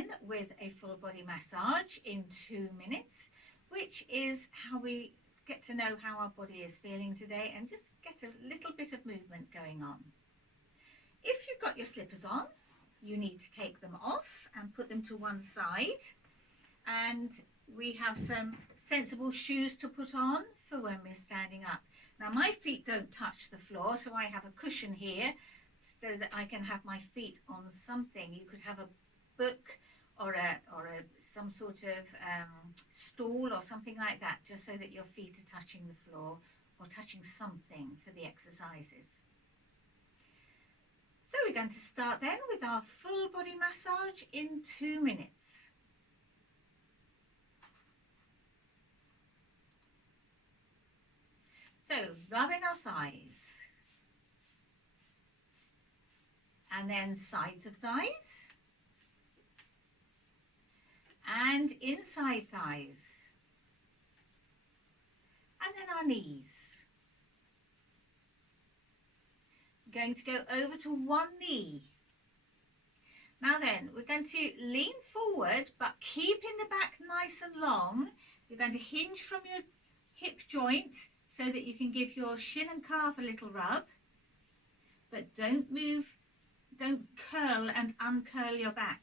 then with a full body massage in 2 minutes, which is how we get to know how our body is feeling today and just get a little bit of movement going on. If you've got your slippers on, you need to take them off and put them to one side, and we have some sensible shoes to put on for when we're standing up. Now my feet don't touch the floor, so I have a cushion here so that I can have my feet on something. You could have a book or some sort of stool or something like that, just so that your feet are touching the floor or touching something for the exercises. So we're going to start then with our full body massage in 2 minutes. So rubbing our thighs, and then sides of thighs, and inside thighs, and then our knees. We're going to go over to one knee. Now then, we're going to lean forward, but keeping the back nice and long. You're going to hinge from your hip joint so that you can give your shin and calf a little rub, but don't move, don't curl and uncurl your back.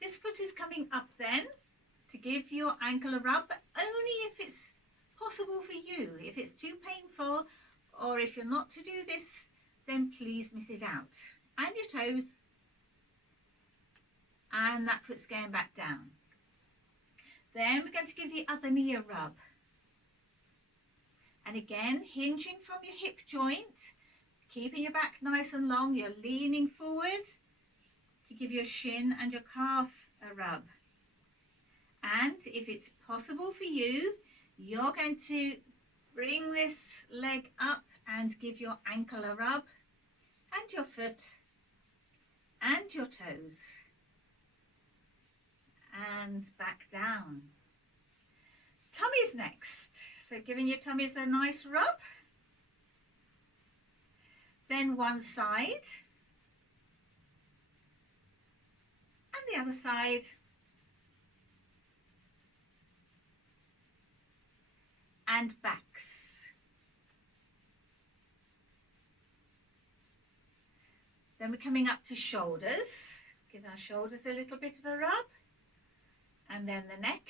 This foot is coming up then to give your ankle a rub, but only if it's possible for you. If it's too painful, or if you're not to do this, then please miss it out. And your toes. And that foot's going back down. Then we're going to give the other knee a rub. And again, hinging from your hip joint, keeping your back nice and long. You're leaning forward to give your shin and your calf a rub. And if it's possible for you, you're going to bring this leg up and give your ankle a rub, and your foot, and your toes, and back down. Tummy's next. So giving your tummies a nice rub. Then one side. And the other side. And backs. Then we're coming up to shoulders. Give our shoulders a little bit of a rub. And then the neck.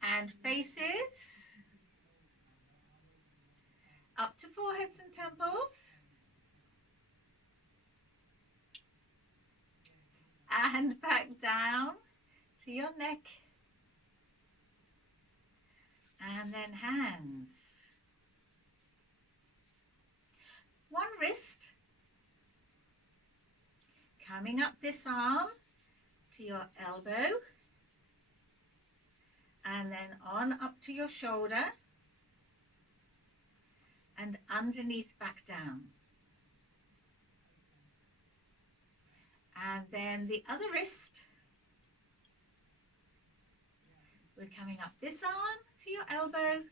And faces. Up to foreheads and temples. And back down to your neck. And then hands. One wrist. Coming up this arm to your elbow. And then on up to your shoulder. And underneath back down. And then the other wrist. We're coming up this arm to your elbow,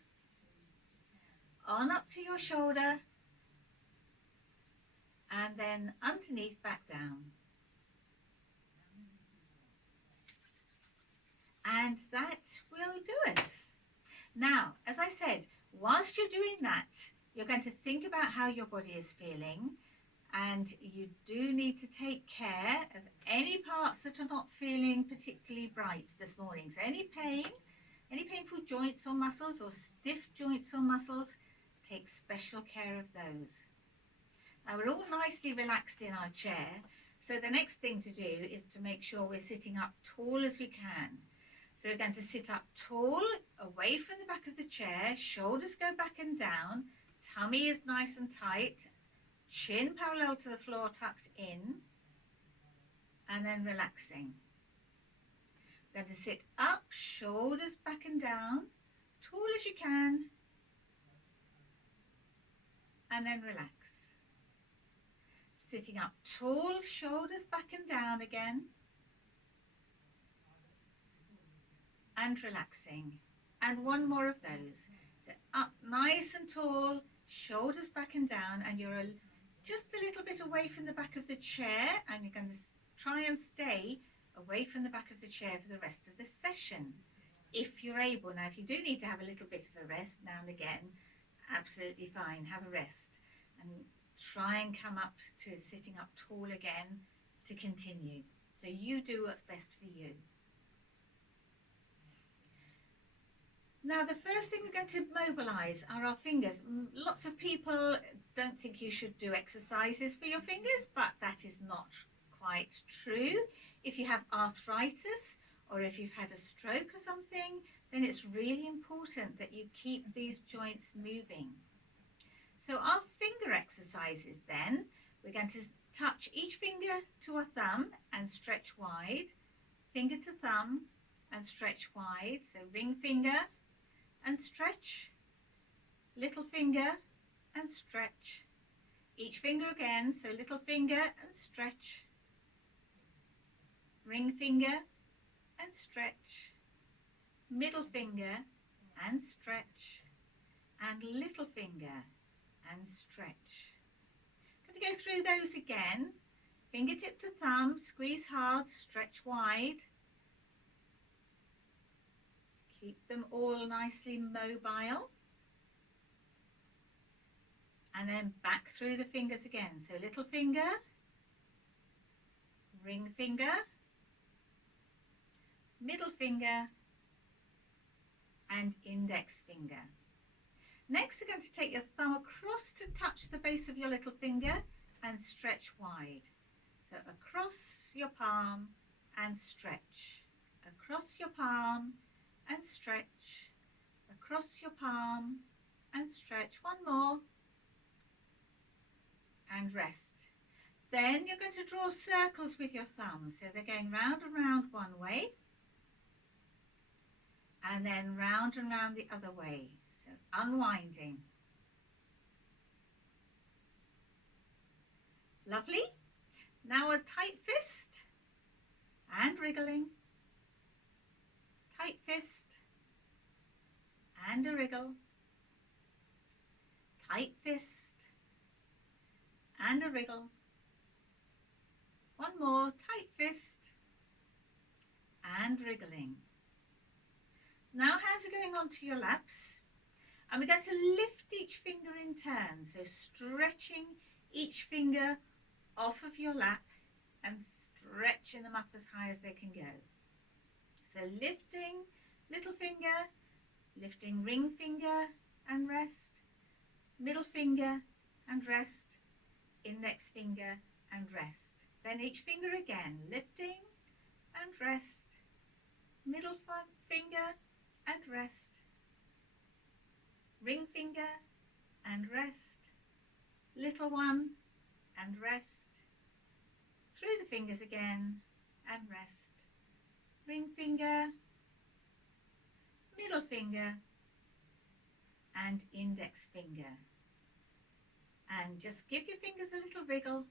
on up to your shoulder, and then underneath back down. And that will do us. Now, as I said, whilst you're doing that, you're going to think about how your body is feeling, and you do need to take care of any parts that are not feeling particularly bright this morning. So any pain, any painful joints or muscles, or stiff joints or muscles, take special care of those. Now we're all nicely relaxed in our chair, so the next thing to do is to make sure we're sitting up tall as we can. So we're going to sit up tall, away from the back of the chair, shoulders go back and down, tummy is nice and tight, chin parallel to the floor tucked in, and then relaxing. We're going to sit up, shoulders back and down, tall as you can, and then relax. Sitting up tall, shoulders back and down again, and relaxing. And one more of those. So up nice and tall, shoulders back and down, and you're just a little bit away from the back of the chair, and you're going to try and stay away from the back of the chair for the rest of the session, if you're able. Now, if you do need to have a little bit of a rest now and again, absolutely fine, have a rest, and try and come up to sitting up tall again to continue. So you do what's best for you. Now, the first thing we're going to mobilise are our fingers. Lots of people don't think you should do exercises for your fingers, but that is not quite true. If you have arthritis or if you've had a stroke or something, then it's really important that you keep these joints moving. So our finger exercises then, we're going to touch each finger to a thumb and stretch wide, finger to thumb and stretch wide. So ring finger and stretch, little finger and stretch, each finger again, so little finger and stretch, ring finger and stretch, middle finger and stretch, and little finger and stretch. I'm going to go through those again. Fingertip to thumb, squeeze hard, stretch wide. Keep them all nicely mobile. And then back through the fingers again. So little finger, ring finger, middle finger, and index finger. Next, you're going to take your thumb across to touch the base of your little finger and stretch wide. So across your palm and stretch. Across your palm and stretch. Across your palm and stretch. One more. And rest. Then you're going to draw circles with your thumb. So they're going round and round one way. And then round and round the other way. So unwinding. Lovely. Now a tight fist and wriggling. Tight fist and a wriggle. Tight fist and a wriggle. One more, tight fist and wriggling. Now hands are going onto your laps, and we're going to lift each finger in turn, so stretching each finger off of your lap and stretching them up as high as they can go. So lifting little finger, lifting ring finger and rest, middle finger and rest, index finger and rest. Then each finger again, lifting and rest, middle finger and rest, ring finger and rest, little one and rest, through the fingers again and rest, ring finger, middle finger and index finger. And just give your fingers a little wriggle.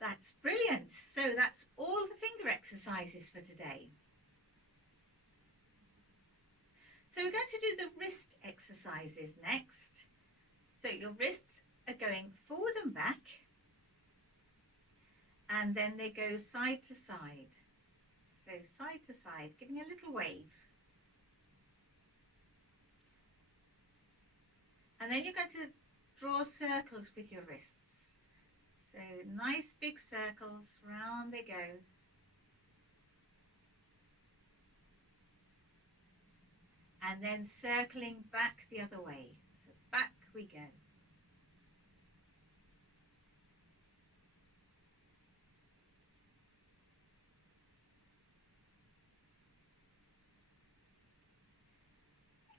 That's brilliant. So that's all the finger exercises for today. So we're going to do the wrist exercises next. So your wrists are going forward and back, and then they go side to side. So side to side, giving a little wave. And then you're going to draw circles with your wrists. So nice big circles, round they go. And then circling back the other way. So back we go.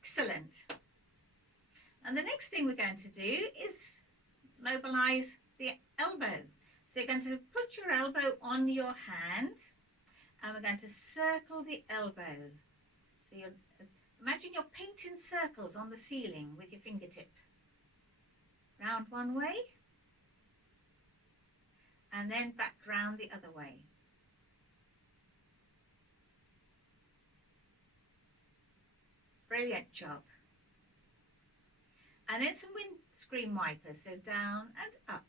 Excellent. And the next thing we're going to do is mobilise the elbow. So you're going to put your elbow on your hand, and we're going to circle the elbow. So you're imagine you're painting circles on the ceiling with your fingertip. Round one way, and then back round the other way. Brilliant job. And then some windscreen wipers, so down and up,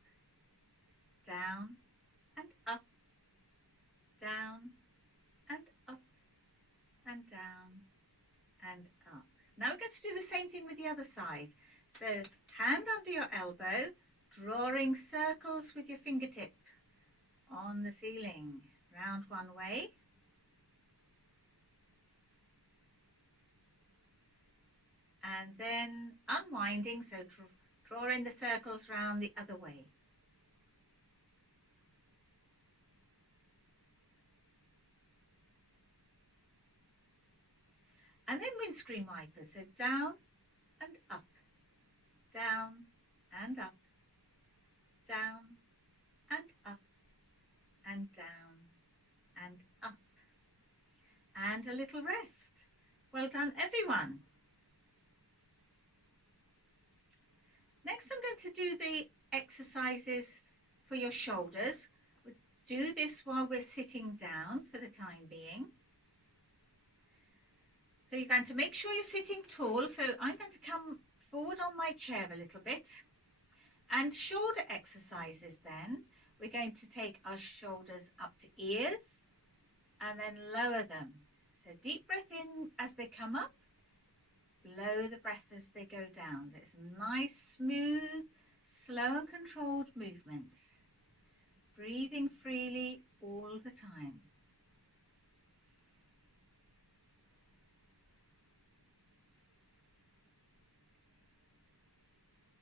to do the same thing with the other side. So hand under your elbow, drawing circles with your fingertip on the ceiling, round one way. And then unwinding, so drawing the circles round the other way. And then windscreen wipers, so down and up, down and up, down and up, and down and up. And a little rest. Well done, everyone. Next, I'm going to do the exercises for your shoulders. We'll do this while we're sitting down for the time being. So you're going to make sure you're sitting tall. So I'm going to come forward on my chair a little bit. And shoulder exercises then. We're going to take our shoulders up to ears and then lower them. So deep breath in as they come up, blow the breath as they go down. It's a nice, smooth, slow and controlled movement. Breathing freely all the time.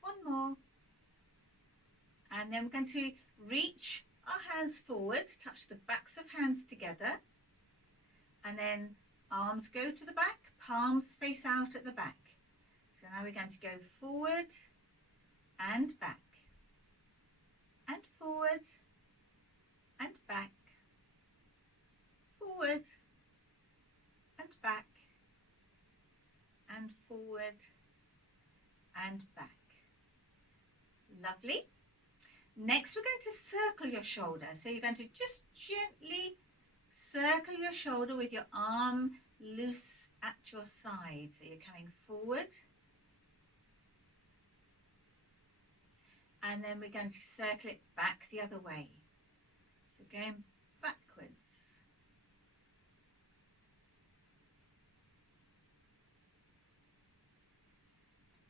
One more. And then we're going to reach our hands forward, touch the backs of hands together. And then arms go to the back, palms face out at the back. So now we're going to go forward and back, and forward and back, forward and back, and forward and back. Lovely. Next we're going to circle your shoulder. So you're going to just gently circle your shoulder with your arm loose at your side. So you're coming forward. And then we're going to circle it back the other way. So going backwards.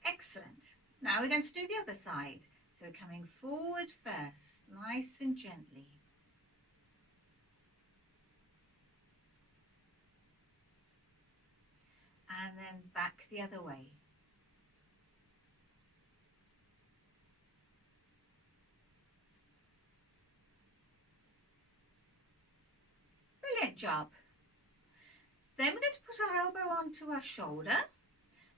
Excellent. Now we're going to do the other side. So we're coming forward first, nice and gently. And then back the other way. Brilliant job. Then we're going to put our elbow onto our shoulder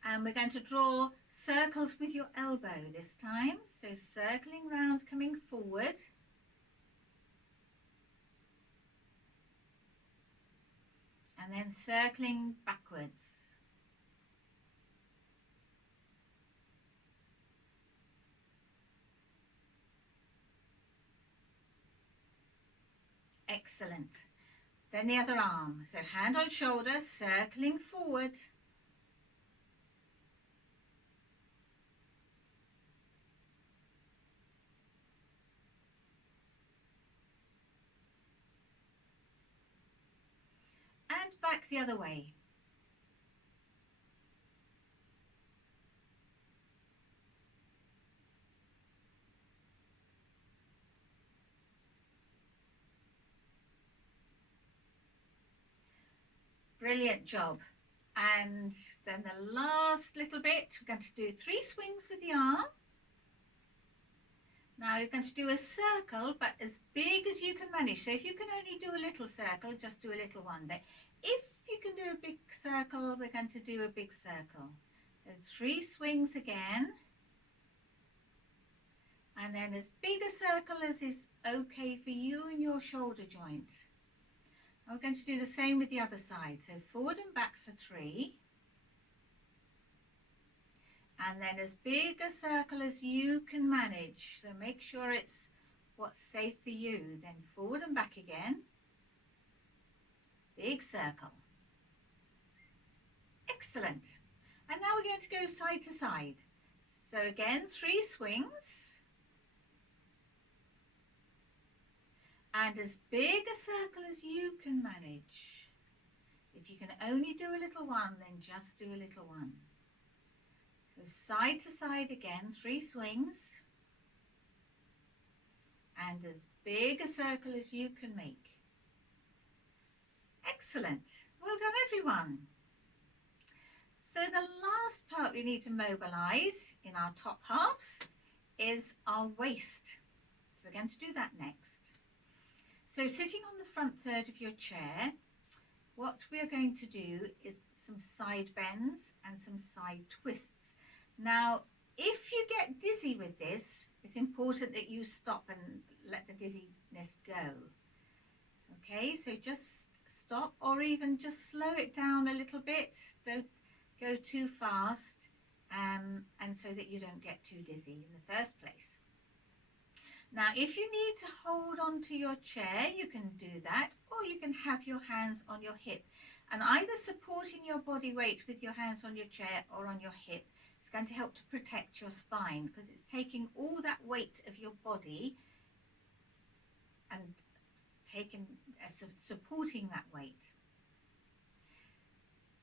and we're going to draw circles with your elbow this time. So circling round, coming forward. And then circling backwards. Excellent. Then the other arm. So hand on shoulder, circling forward. And back the other way. Brilliant job. And then the last little bit, we're going to do 3 swings with the arm. Now you're going to do a circle, but as big as you can manage. So if you can only do a little circle, just do a little one. But if you can do a big circle, we're going to do a big circle. So 3 swings again. And then as big a circle as is okay for you and your shoulder joint. We're going to do the same with the other side. So forward and back for 3. And then as big a circle as you can manage. So make sure it's what's safe for you. Then forward and back again. Big circle. Excellent. And now we're going to go side to side. So again, 3 swings. And as big a circle as you can manage. If you can only do a little one, then just do a little one. So side to side again, 3 swings, and as big a circle as you can make. Excellent. Well done, everyone. So the last part we need to mobilise in our top halves is our waist. So we're going to do that next. So sitting on the front third of your chair, what we are going to do is some side bends and some side twists. Now, if you get dizzy with this, it's important that you stop and let the dizziness go. Okay, so just stop, or even just slow it down a little bit. Don't go too fast, and so that you don't get too dizzy in the first place. Now, if you need to hold on to your chair, you can do that, or you can have your hands on your hip, and either supporting your body weight with your hands on your chair or on your hip is going to help to protect your spine, because it's taking all that weight of your body and supporting that weight.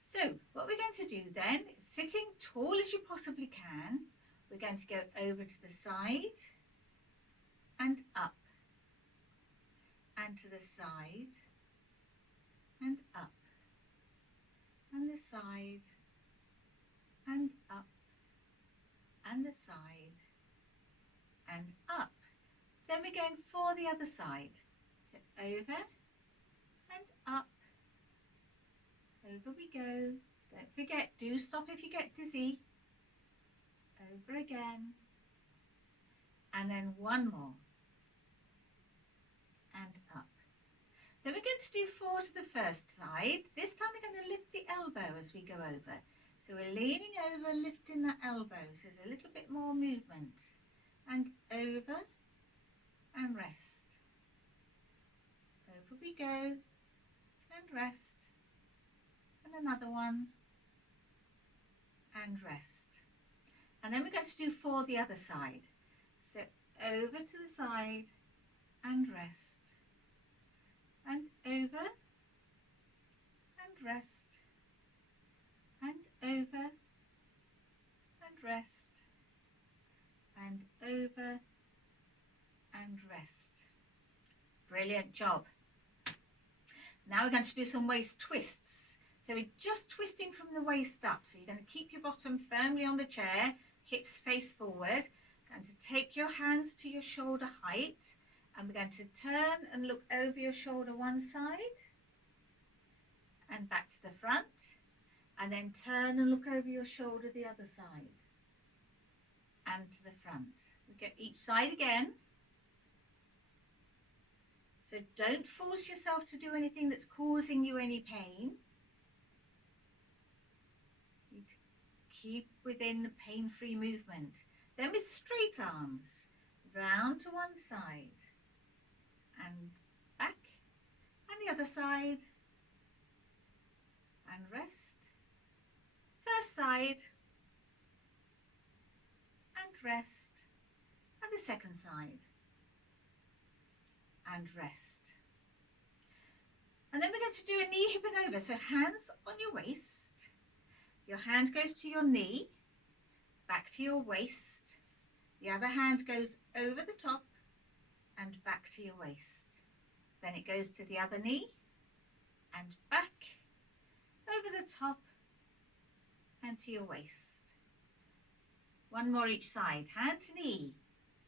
So what we're going to do then, sitting tall as you possibly can, we're going to go over to the side and up, and to the side and up, and the side and up, and the side and up. Then we're going for the other side. So over and up, over we go. Don't forget, do stop if you get dizzy. Over again, and then one more, and up. Then we're going to do 4 to the first side. This time we're going to lift the elbow as we go over. So we're leaning over, lifting that elbow, so there's a little bit more movement. And over and rest. Over we go and rest. And another one and rest. And then we're going to do 4 the other side. So over to the side and rest. And over and rest. And over and rest. And over and rest. Brilliant job. Now we're going to do some waist twists. So we're just twisting from the waist up. So you're going to keep your bottom firmly on the chair, hips face forward. Going to take your hands to your shoulder height, and we're going to turn and look over your shoulder one side and back to the front, and then turn and look over your shoulder the other side and to the front. We get each side again. So don't force yourself to do anything that's causing you any pain. You need to keep within the pain-free movement. Then with straight arms, round to one side and back, and the other side, and rest. First side and rest, and the second side and rest. And then we're going to do a knee, hip and over. So hands on your waist, your hand goes to your knee, back to your waist, the other hand goes over the top and back to your waist. Then it goes to the other knee and back, over the top and to your waist. One more each side, hand to knee,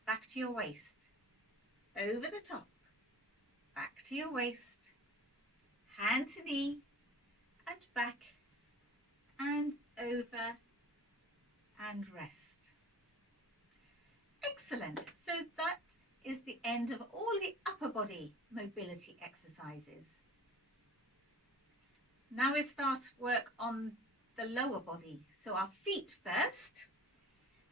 back to your waist, over the top, back to your waist, hand to knee and back and over and rest. Excellent. So that is the end of all the upper body mobility exercises. Now we start work on the lower body. So our feet first.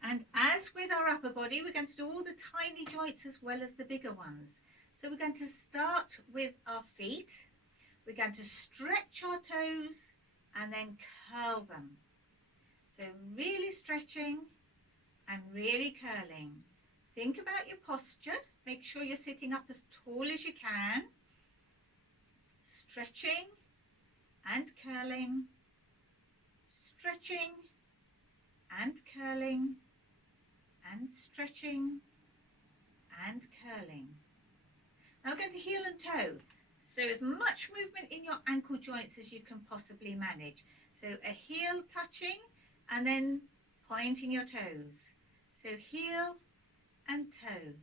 And as with our upper body, we're going to do all the tiny joints as well as the bigger ones. So we're going to start with our feet. We're going to stretch our toes and then curl them. So really stretching and really curling. Think about your posture. Make sure you're sitting up as tall as you can. Stretching and curling. Stretching and curling and stretching and curling. Now we're going to heel and toe. So as much movement in your ankle joints as you can possibly manage. So a heel touching and then pointing your toes. So heel and toe.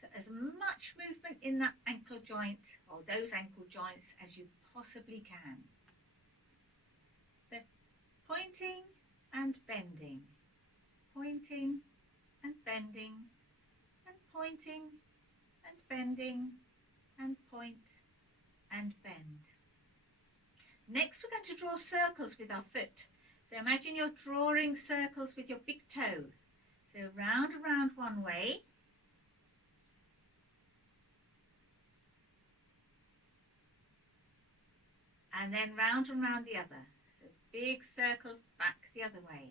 So as much movement in that ankle joint or those ankle joints as you possibly can. But pointing and bending, pointing and bending and pointing and bending and point and bend. Next we're going to draw circles with our foot. So imagine you're drawing circles with your big toe. So round around one way. And then round and round the other. So big circles back the other way.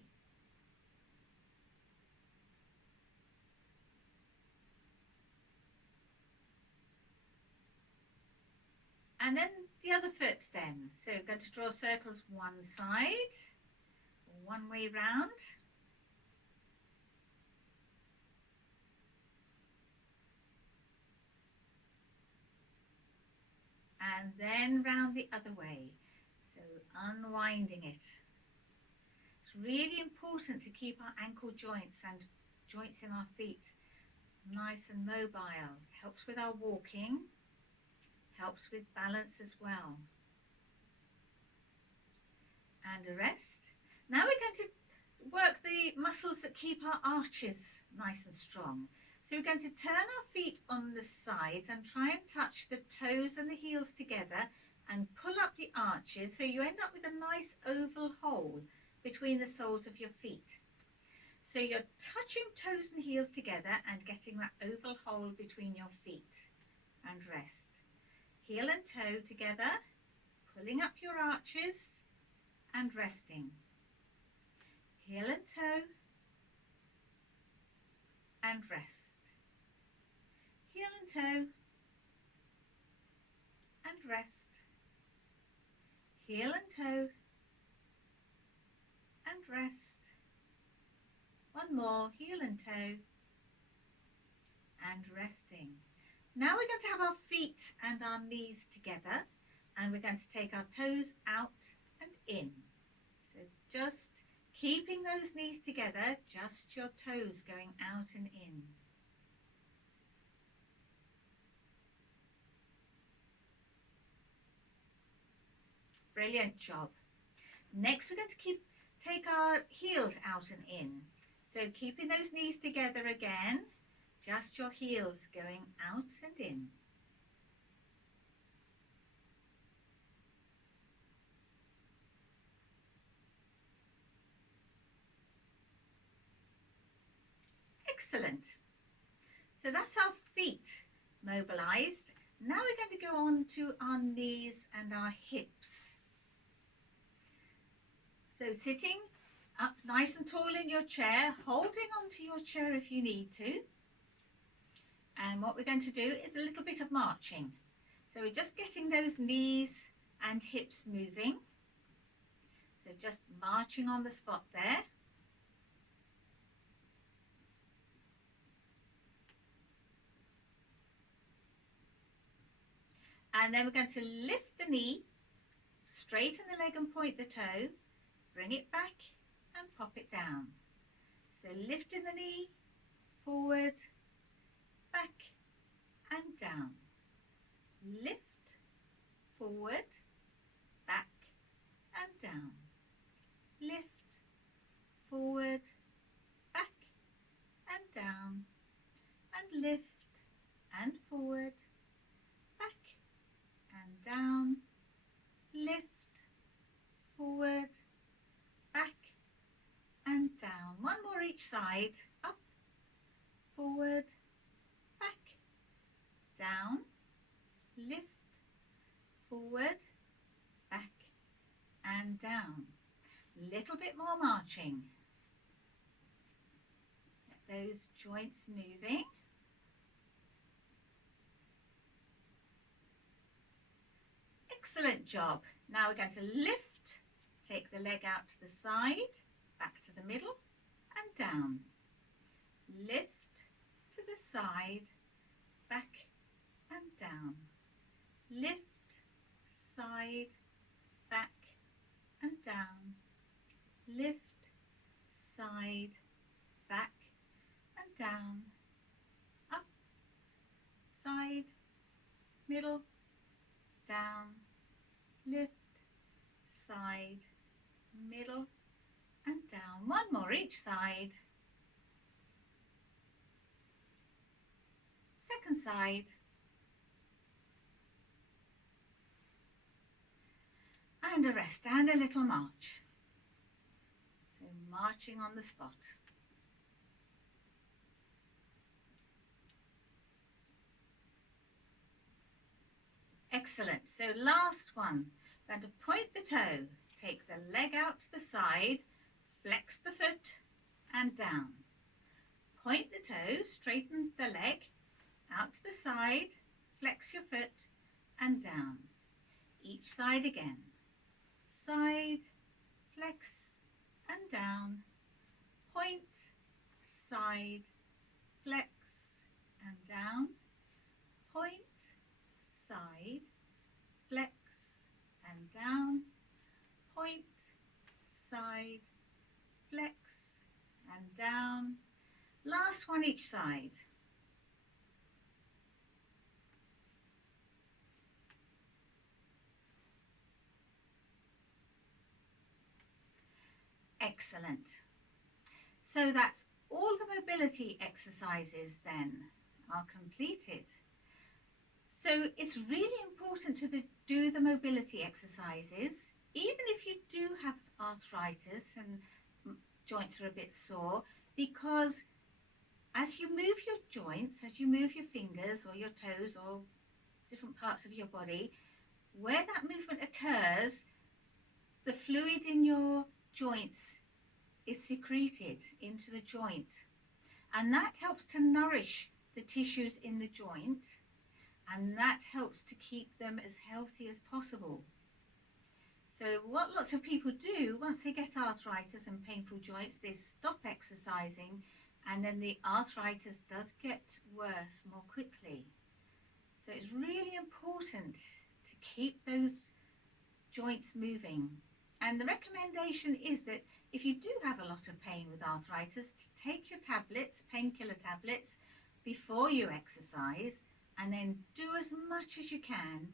And then the other foot then. So we're going to draw circles one side, one way round. And then round the other way. So unwinding it. It's really important to keep our ankle joints and joints in our feet nice and mobile. Helps with our walking. Helps with balance as well. And a rest. Now we're going to work the muscles that keep our arches nice and strong. So we're going to turn our feet on the sides and try and touch the toes and the heels together and pull up the arches so you end up with a nice oval hole between the soles of your feet. So you're touching toes and heels together and getting that oval hole between your feet. And rest. Heel and toe together, pulling up your arches and resting. Heel and toe and rest. Heel and toe and rest. Heel and toe and rest. One more, heel and toe and resting. Now we're going to have our feet and our knees together and we're going to take our toes out and in. So just keeping those knees together, just your toes going out and in. Brilliant job. Next we're going to take our heels out and in. So keeping those knees together again, just your heels going out and in. Excellent. So that's our feet mobilized. Now we're going to go on to our knees and our hips. So sitting up nice and tall in your chair, holding onto your chair if you need to. And what we're going to do is a little bit of marching. So we're just getting those knees and hips moving. So just marching on the spot there. And then we're going to lift the knee, straighten the leg and point the toe, bring it back and pop it down. So lifting the knee, forward, back and down. Lift, forward, back and down. Lift, forward, back and down. And lift and forward, back and down. Lift, forward, back and down. One more each side. Up, forward, back, down, lift, forward, back and down. Little bit more marching. Get those joints moving. Excellent job. Now we're going to lift, take the leg out to the side, back to the middle and down. Lift to the side, back and down. Lift, side, back and down. Lift, side, back and down. Up, side, middle, down. Lift, side, middle and down. One more each side. Second side. And a rest and a little march. So marching on the spot. Excellent. So last one. I'm going to point the toe, take the leg out to the side, flex the foot and down. Point the toe, straighten the leg, out to the side, flex your foot and down. Each side again. Side, flex and down. Point, side, flex and down. Point, side, flex and down. Point, side, flex and down. Last one each side. Excellent. So that's all the mobility exercises then are completed. So it's really important to do the mobility exercises, even if you do have arthritis and joints are a bit sore, because as you move your joints, as you move your fingers or your toes or different parts of your body, where that movement occurs, the fluid in your joints is secreted into the joint, and that helps to nourish the tissues in the joint, and that helps to keep them as healthy as possible. So what lots of people do, once they get arthritis and painful joints, they stop exercising, and then the arthritis does get worse more quickly. So it's really important to keep those joints moving. And the recommendation is that if you do have a lot of pain with arthritis, to take your tablets, painkiller tablets, before you exercise, and then do as much as you can